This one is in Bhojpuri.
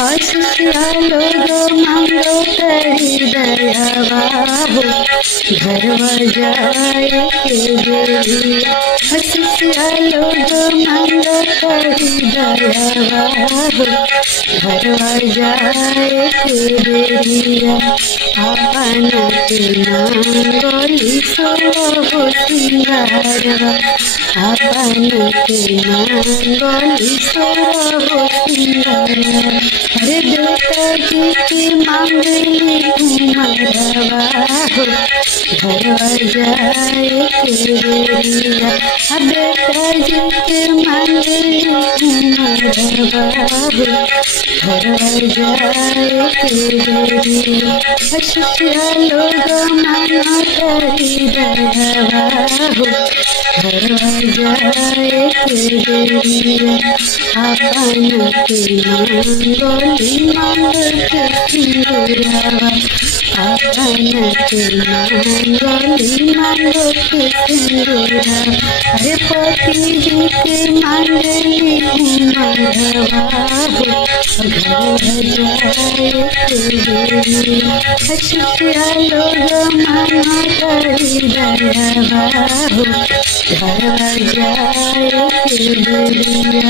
आशिया लोग मांगो करी दयावा हो घरवा जाए के बेरिया। आशिया लोग मांगो करी दयावा हो घरवा जाए के बेरिया। आपन के मांगोली सोहो सिंगारवा आपन के मांगोली सोहो सिंगारवा। अरे बेटा जी की मांगली उमरवा हो घरवा जाए के बेरिया। बेटा जी की मांगली उमरवा हो घरवा जाए के बेरिया। आशिया लोग मांगो करी दयावा हो घरवा जाए के बेरिया। आपन के मांगोली मांग के सिंदूरवा आपन के मांगोली मांग के सिंदूरवा। अरे पति जी के मांगली उमरवा हो घरवा जाए के बेरिया। आशिया लोग मांगो करी दयावा हो घरवा जाए के बेरिया।